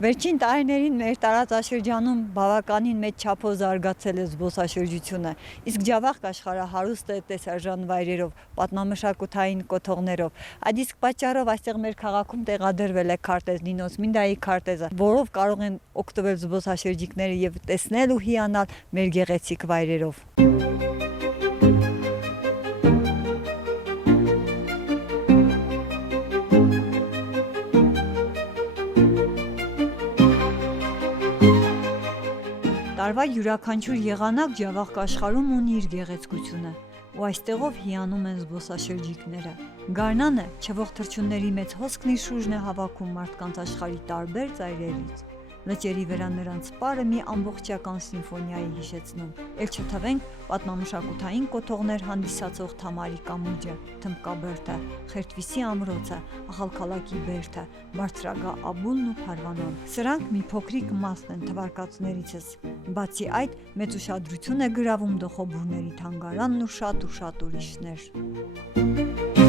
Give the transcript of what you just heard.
Վերջին տարիներին մեր տարածաշրջանում բավականին մեծ չափով զարգացել է զբոսաշրջությունը, իսկ Ջավախք աշխարհը հարուստ է տեսարժան վայրերով, պատմամշակութային կոթողներով։ Այդ իսկ պատճառով այստեղ մեր քաղաքում տեղադրվել է քարտեզ, Նինոց Մինդայի քարտեզը, որով կարող են օգտվել զբոսաշրջիկները եւ տեսնել ու հիանալ մեր գեղեցիկ վայրերով։ Տարվա յուրաքանչյուր եղանակ Ջավախք աշխարհում ունի իր գեղեցկությունը, ու այստեղով հիանում են զբոսաշրջիկները։ Գարնանը չվող թռչունների մեծ հոսքն իր շուրջն է հավաքում մարդկանց աշխարհի տարբեր ծայրերից։ Լճերի վրա նրանց պարը մի ամբողջական սիմֆոնիա է հիշեցնում։ Էլ չթվենք պատմամշակութային կոթողներ հանդիսացող Թամարի կամուրջը, Թմբկաբերդը, Խերթվիսի ամրոցը, Ախալքալաքի բերդը, Բարձրագա Աբուլն ու Փարվանան։ Սրանք մի փոքրիկ մասն են թվարկածներիցս։ Բացի այդ, մեծ ուշադրություն է գրավում Դոխոբուրների թանգարանն ու շատ ուրիշներ։